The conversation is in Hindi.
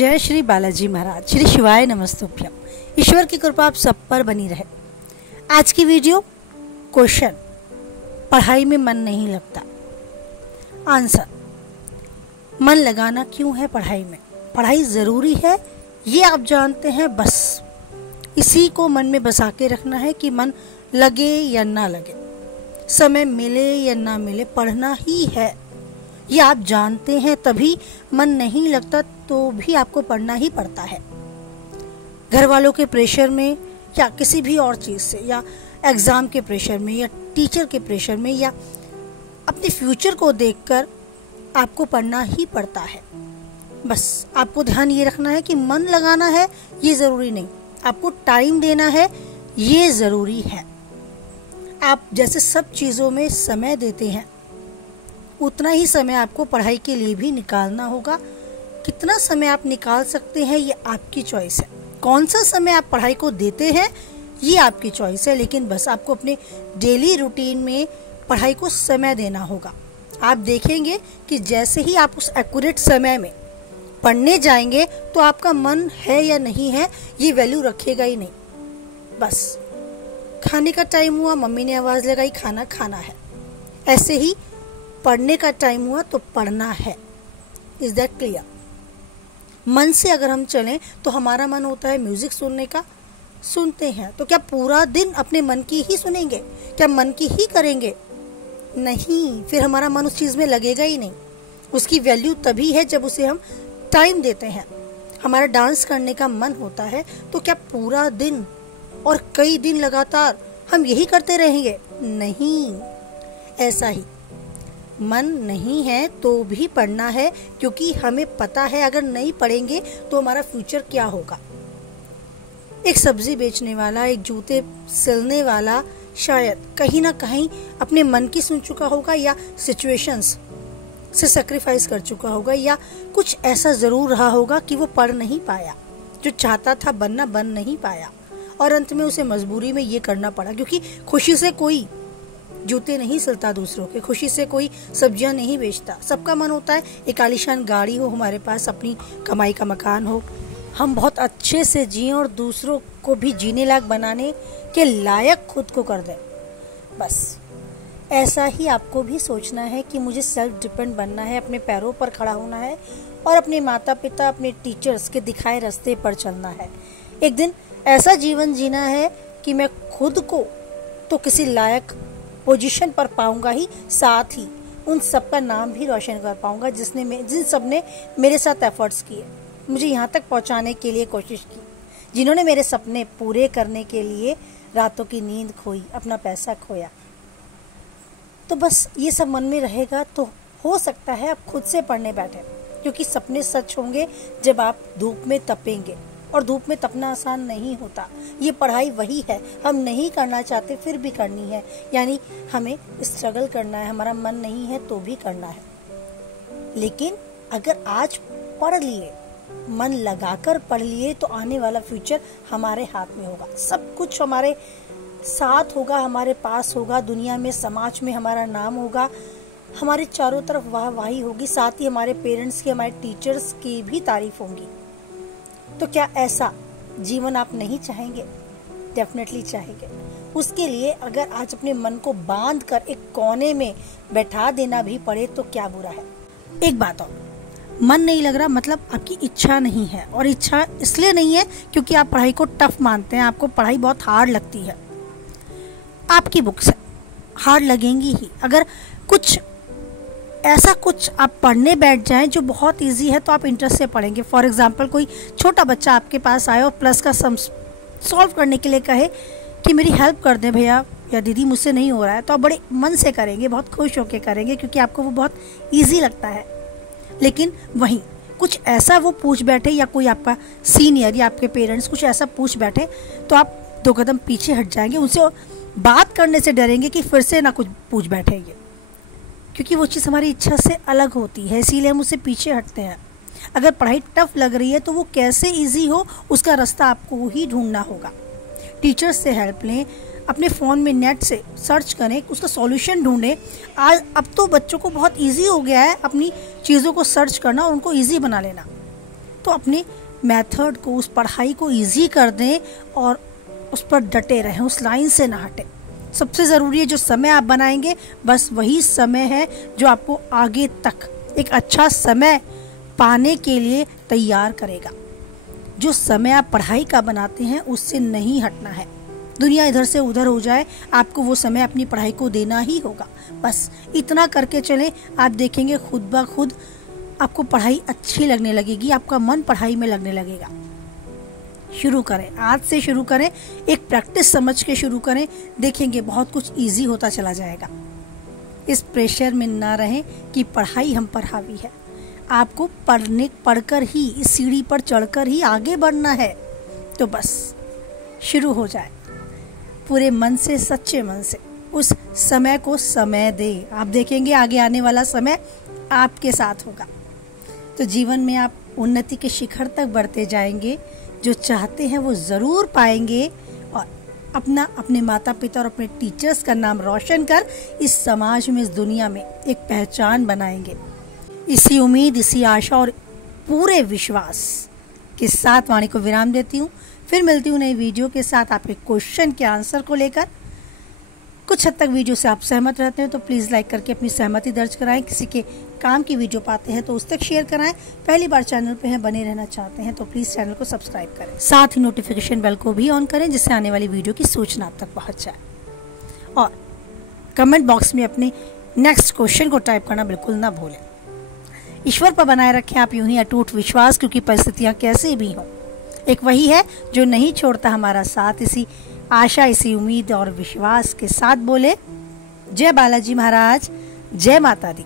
जय श्री बालाजी महाराज, श्री शिवाय नमस्तुभ्यम। ईश्वर की कृपा आप सब पर बनी रहे। आज की वीडियो क्वेश्चन, पढ़ाई में मन नहीं लगता। आंसर, मन लगाना क्यों है पढ़ाई में? पढ़ाई ज़रूरी है ये आप जानते हैं, बस इसी को मन में बसा के रखना है कि मन लगे या ना लगे, समय मिले या ना मिले, पढ़ना ही है ये आप जानते हैं। तभी मन नहीं लगता तो भी आपको पढ़ना ही पड़ता है। घर वालों के प्रेशर में या किसी भी और चीज़ से, या एग्ज़ाम के प्रेशर में, या टीचर के प्रेशर में, या अपने फ्यूचर को देखकर आपको पढ़ना ही पड़ता है। बस आपको ध्यान ये रखना है कि मन लगाना है ये ज़रूरी नहीं, आपको टाइम देना है ये ज़रूरी है। आप जैसे सब चीज़ों में समय देते हैं उतना ही समय आपको पढ़ाई के लिए भी निकालना होगा। कितना समय आप निकाल सकते हैं ये आपकी चॉइस है। कौन सा समय आप पढ़ाई को देते हैं ये आपकी चॉइस है, लेकिन बस आपको अपने डेली रूटीन में पढ़ाई को समय देना होगा। आप देखेंगे कि जैसे ही आप उस एक्यूरेट समय में पढ़ने जाएंगे तो आपका मन है या नहीं है ये वैल्यू रखेगा ही नहीं। बस खाने का टाइम हुआ, मम्मी ने आवाज़ लगाई, खाना खाना है। ऐसे ही पढ़ने का टाइम हुआ तो पढ़ना है। Is that clear? मन से अगर हम चलें तो हमारा मन होता है म्यूजिक सुनने का, सुनते हैं तो क्या पूरा दिन अपने मन की ही सुनेंगे? क्या मन की ही करेंगे? नहीं, फिर हमारा मन उस चीज़ में लगेगा ही नहीं। उसकी वैल्यू तभी है जब उसे हम टाइम देते हैं। हमारा डांस करने का मन होता है तो क्या पूरा दिन और कई दिन लगातार हम यही करते रहेंगे? नहीं, ऐसा ही मन नहीं है तो भी पढ़ना है, क्योंकि हमें पता है अगर नहीं पढ़ेंगे तो हमारा फ्यूचर क्या होगा। एक सब्जी बेचने वाला, एक जूते सिलने वाला शायद कहीं ना कहीं अपने मन की सुन चुका होगा, या सिचुएशंस से सैक्रिफाइस कर चुका होगा, या कुछ ऐसा ज़रूर रहा होगा कि वो पढ़ नहीं पाया, जो चाहता था बनना बन नहीं पाया, और अंत में उसे मजबूरी में ये करना पड़ा। क्योंकि खुशी से कोई जूते नहीं सिलता दूसरों के, खुशी से कोई सब्जियां नहीं बेचता। सबका मन होता है एक आलीशान गाड़ी हो हमारे पास, अपनी कमाई का मकान हो, हम बहुत अच्छे से जिएं और दूसरों को भी जीने लायक बनाने के लायक खुद को कर दें। बस ऐसा ही आपको भी सोचना है कि मुझे सेल्फ डिपेंड बनना है, अपने पैरों पर खड़ा होना है और अपने माता पिता, अपने टीचर्स के दिखाए रास्ते पर चलना है। एक दिन ऐसा जीवन जीना है कि मैं खुद को तो किसी लायक पोजीशन पर पाऊंगा ही, साथ ही उन सब का नाम भी रोशन कर पाऊंगा जिन सब ने मेरे साथ एफर्ट्स किए, मुझे यहाँ तक पहुँचाने के लिए कोशिश की, जिन्होंने मेरे सपने पूरे करने के लिए रातों की नींद खोई, अपना पैसा खोया। तो बस ये सब मन में रहेगा तो हो सकता है आप खुद से पढ़ने बैठे, क्योंकि सपने सच होंगे जब आप धूप में तपेंगे, और धूप में तपना आसान नहीं होता। ये पढ़ाई वही है, हम नहीं करना चाहते फिर भी करनी है, यानी हमें स्ट्रगल करना है। हमारा मन नहीं है तो भी करना है। लेकिन अगर आज पढ़ लिए, मन लगाकर पढ़ लिए, तो आने वाला फ्यूचर हमारे हाथ में होगा। सब कुछ हमारे साथ होगा, हमारे पास होगा, दुनिया में, समाज में हमारा नाम होगा, हमारे चारों तरफ वाहवाही होगी, साथ ही हमारे पेरेंट्स की, हमारे टीचर्स की भी तारीफ होंगी। तो क्या ऐसा जीवन आप नहीं चाहेंगे? डेफिनेटली चाहेंगे। उसके लिए अगर आज अपने मन को बांध कर एक कोने में बैठा देना भी पड़े तो क्या बुरा है। एक बात और, मन नहीं लग रहा मतलब आपकी इच्छा नहीं है, और इच्छा इसलिए नहीं है क्योंकि आप पढ़ाई को टफ मानते हैं, आपको पढ़ाई बहुत हार्ड लगती है। आपकी बुक्स है, हार्ड लगेंगी ही। अगर कुछ आप पढ़ने बैठ जाएं जो बहुत इजी है तो आप इंटरेस्ट से पढ़ेंगे। फॉर एग्जांपल, कोई छोटा बच्चा आपके पास आए और प्लस का सम सॉल्व करने के लिए कहे कि मेरी हेल्प कर दें भैया या दीदी, मुझसे नहीं हो रहा है, तो आप बड़े मन से करेंगे, बहुत खुश होकर करेंगे, क्योंकि आपको वो बहुत ईजी लगता है। लेकिन वहीं कुछ ऐसा वो पूछ बैठे, या कोई आपका सीनियर या आपके पेरेंट्स कुछ ऐसा पूछ बैठे, तो आप 2 कदम पीछे हट जाएंगे, उनसे बात करने से डरेंगे कि फिर से ना कुछ पूछ बैठेंगे, क्योंकि वो चीज़ हमारी इच्छा से अलग होती है, इसीलिए हम उससे पीछे हटते हैं। अगर पढ़ाई टफ लग रही है तो वो कैसे इजी हो उसका रास्ता आपको ही ढूंढना होगा। टीचर्स से हेल्प लें, अपने फ़ोन में नेट से सर्च करें, उसका सॉल्यूशन ढूंढें। अब तो बच्चों को बहुत इजी हो गया है अपनी चीज़ों को सर्च करना और उनको इजी बना लेना। तो अपने मेथड को, उस पढ़ाई को ईजी कर दें और उस पर डटे रहें, उस लाइन से ना हटें। सबसे ज़रूरी है जो समय आप बनाएंगे बस वही समय है जो आपको आगे तक एक अच्छा समय पाने के लिए तैयार करेगा। जो समय आप पढ़ाई का बनाते हैं उससे नहीं हटना है। दुनिया इधर से उधर हो जाए, आपको वो समय अपनी पढ़ाई को देना ही होगा। बस इतना करके चलें, आप देखेंगे खुद ब खुद आपको पढ़ाई अच्छी लगने लगेगी, आपका मन पढ़ाई में लगने लगेगा। शुरू करें, आज से शुरू करें, एक प्रैक्टिस समझ के शुरू करें, देखेंगे बहुत कुछ इजी होता चला जाएगा। इस प्रेशर में ना रहें कि पढ़ाई हम पर हावी है। आपको पढ़कर ही, इस सीढ़ी पर चढ़कर ही आगे बढ़ना है। तो बस शुरू हो जाए, पूरे मन से, सच्चे मन से उस समय को समय दे। आप देखेंगे आगे आने वाला समय आपके साथ होगा, तो जीवन में आप उन्नति के शिखर तक बढ़ते जाएंगे। जो चाहते हैं वो ज़रूर पाएंगे और अपने माता पिता और अपने टीचर्स का नाम रोशन कर इस समाज में, इस दुनिया में एक पहचान बनाएंगे। इसी उम्मीद, इसी आशा और पूरे विश्वास के साथ वाणी को विराम देती हूँ। फिर मिलती हूँ नई वीडियो के साथ आपके क्वेश्चन के आंसर को लेकर। कुछ हद तक वीडियो से आप सहमत रहते हैं तो प्लीज़ लाइक करके अपनी सहमति दर्ज कराएं। किसी के काम की वीडियो पाते हैं तो उस तक शेयर कराएं। पहली बार चैनल पे हैं, बने रहना चाहते हैं तो प्लीज़ चैनल को सब्सक्राइब करें। साथ ही नोटिफिकेशन बेल को भी ऑन करें जिससे आने वाली वीडियो की सूचना आप तक पहुँच जाए। और कमेंट बॉक्स में अपने नेक्स्ट क्वेश्चन को टाइप करना बिल्कुल ना भूलें। ईश्वर पर बनाए रखें आप यूं ही अटूट विश्वास, क्योंकि परिस्थितियाँ कैसी भी हों, एक वही है जो नहीं छोड़ता हमारा साथ। इसी आशा, इसी उम्मीद और विश्वास के साथ बोले जय बालाजी महाराज, जय माता दी।